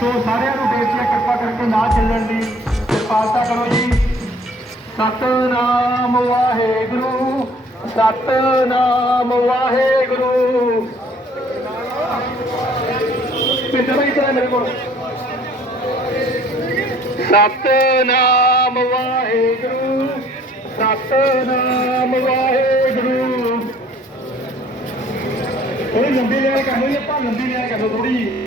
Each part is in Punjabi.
ਸੋ ਸਾਰਿਆਂ ਨੂੰ ਬੇਨਤੀ ਹੈ ਕਿਰਪਾ ਕਰਕੇ ਨਾ ਚੱਲਣ ਦੀ ਕਿਰਪਾਲਤਾ ਕਰੋ ਜੀ। ਸਤਨਾਮ ਵਾਹਿਗੁਰੂ ਸਤਨਾਮ ਵਾਹਿਗੁਰੂ। ਪਿੰਡਰ ਹੀ ਤਾਂ ਮੇਰੇ ਕੋਲ। ਸਤਨਾਮ ਵਾਹਿਗੁਰੂ ਸਤਨਾਮ ਵਾਹਿਗੁਰੂ। ਇਹ ਲੰਬੀ ਲਿਆ ਕਰ ਲਓ ਆਪਾਂ ਲੰਬੀ ਲਿਆ ਕਰੋ ਲਓ ਥੋੜੀ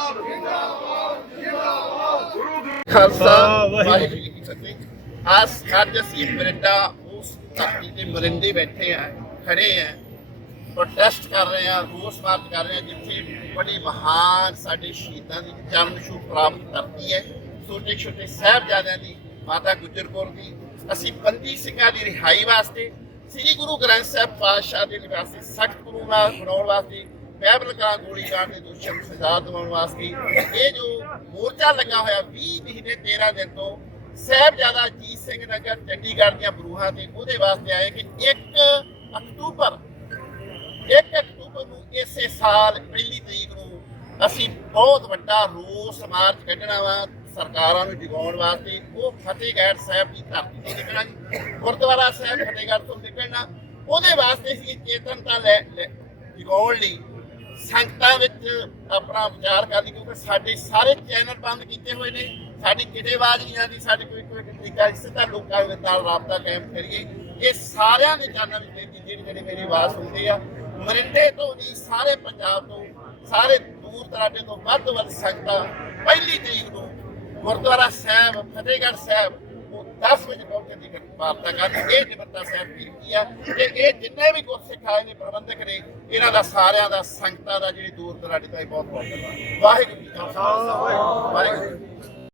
ਖਾਲਸਾ ਵਾਹਿਗੁਰੂ। ਜੀ ਕੀ ਫਤਿਹ ਆਸ ਅੱਜ ਅਸੀਂ ਮਰਿੰਡਾ ਉਸ ਧਰਤੀ ਤੇ ਮਰਿੰਡੇ ਬੈਠੇ ਆ ਖੜੇ ਆ ਪ੍ਰੋਟੈਸਟ ਕਰ ਰਹੇ ਆ ਰੋਸ ਮਾਰਚ ਕਰ ਰਹੇ ਆ ਜਿੱਥੇ ਬੜੀ ਮਹਾਨ ਸਾਡੇ ਸ਼ਹੀਦਾਂ ਦੀ ਜਨਮ ਸ਼ੂ ਪ੍ਰਾਪਤ ਧਰਤੀ ਹੈ। ਛੋਟੇ ਛੋਟੇ ਸਾਹਿਬਜ਼ਾਦਿਆਂ ਦੀ ਮਾਤਾ ਗੁਜਰ ਕੌਰ ਦੀ। ਅਸੀਂ ਬੰਦੀ ਸਿੰਘਾਂ ਦੀ ਰਿਹਾਈ ਵਾਸਤੇ ਸ੍ਰੀ ਗੁਰੂ ਗ੍ਰੰਥ ਸਾਹਿਬ ਪਾਤਸ਼ਾਹ ਦੇ ਵਾਸਤੇ ਸਖਤ ਗੁਰੂਆਂ ਬਣਾਉਣ ਵਾਸਤੇ ਬਾਈਬਲ ਗੋਲੀਕਾਂਡ ਦੇ ਦੋਸ਼ੀਆਂ ਨੂੰ ਸਜ਼ਾ ਦਿਵਾਉਣ ਵਾਸਤੇ। ਇਹ ਜੋ ਮੋਰਚਾ ਲੱਗਾ ਹੋਇਆ 20 ਮਹੀਨੇ 13 ਦਿਨ ਤੋਂ, ਸਾਹਿਬਜ਼ਾਦਾ ਅਜੀਤ ਸਿੰਘ ਨਗਰ, ਚੰਡੀਗੜ੍ਹ ਦੀਆਂ ਬਰੂਹਾਂ ਤੇ ਉਹਦੇ ਵਾਸਤੇ ਆਏ ਕਿ 1 ਅਕਤੂਬਰ 1 ਅਕਤੂਬਰ ਨੂੰ ਇਸੇ ਸਾਲ ਪਹਿਲੀ ਤਰੀਕ ਨੂੰ ਅਸੀਂ ਬਹੁਤ ਵੱਡਾ ਰੋਸ ਮਾਰਚ ਕੱਢਣਾ ਵਾ ਸਰਕਾਰਾਂ ਨੂੰ ਜਗਾਉਣ ਵਾਸਤੇ। ਉਹ ਫਤਿਹਗੜ੍ਹ ਸਾਹਿਬ ਦੀ ਧਰਤੀ ਤੋਂ ਨਿਕਲਣਾ ਜੀ। ਗੁਰਦੁਆਰਾ ਸਾਹਿਬ ਫਤਿਹਗੜ੍ਹ ਤੋਂ ਨਿਕਲਣਾ। ਉਹਦੇ ਵਾਸਤੇ ਅਸੀਂ ਚੇਤਨਤਾ ਲੈ ਲੈ- ਜਗਾਉਣ ਲਈ ਸੰਗਤਾਂ ਵਿੱਚ ਆਪਣਾ ਵਿਚਾਰ ਕਰਦੀ ਕਿਉਂਕਿ ਸਾਡੇ ਸਾਰੇ ਚੈਨਲ ਬੰਦ ਕੀਤੇ ਹੋਏ ਨੇ। ਸਾਡੀ ਕਿਤੇ ਆਵਾਜ਼ ਨਹੀਂ ਆਉਂਦੀ, ਸਾਡੇ ਕੋਈ ਕੋਈ ਤਰੀਕਾ ਇਸ ਤਰ੍ਹਾਂ ਲੋਕਾਂ ਦੇ ਨਾਲ ਰਾਬਤਾ ਕਾਇਮ ਕਰੀਏ। ਇਹ ਸਾਰਿਆਂ ਦੇ ਚੈਨਲ ਵਿੱਚ ਬੇਨਤੀ ਜਿਹੜੀ ਜਿਹੜੀ ਮੇਰੀ ਆਵਾਜ਼ ਸੁਣਦੇ ਆ। ਮਰਿੰਡੇ ਤੋਂ ਨਹੀਂ ਸਾਰੇ ਪੰਜਾਬ ਤੋਂ, ਸਾਰੇ ਦੂਰ ਦਰਾਡੇ ਤੋਂ ਵੱਧ ਤੋਂ ਵੱਧ ਸੰਗਤਾਂ ਪਹਿਲੀ ਤਰੀਕ ਨੂੰ ਗੁਰਦੁਆਰਾ ਸਾਹਿਬ, ਫਤਿਹਗੜ੍ਹ ਸਾਹਿਬ 10 ਵਜੇ ਪਹੁੰਚਣ ਦੀ ਕਿਰਪਾਲਤਾ ਕਰਨ ਇਹ ਨਿਮਰਤਾ ਸਾਹਿਬ ਕੀਤੀ ਆ ਤੇ ਇਹ ਜਿੰਨੇ ਵੀ ਗੁਰਸਿੱਖ ਆਏ ਨੇ ਪ੍ਰਬੰਧਕ ਨੇ ਇਹਨਾਂ ਦਾ ਸਾਰਿਆਂ ਦਾ ਸੰਗਤਾਂ ਦਾ ਜਿਹੜੀ ਦੂਰ ਦਰਾਡੇ ਤੋਂ ਬਹੁਤ ਬਹੁਤ ਧੰਨਵਾਦ ਵਾਹਿਗੁਰੂ ਜੀ ਕਾ ਖਾਲਸਾ ਵਾਹਿਗੁਰੂ।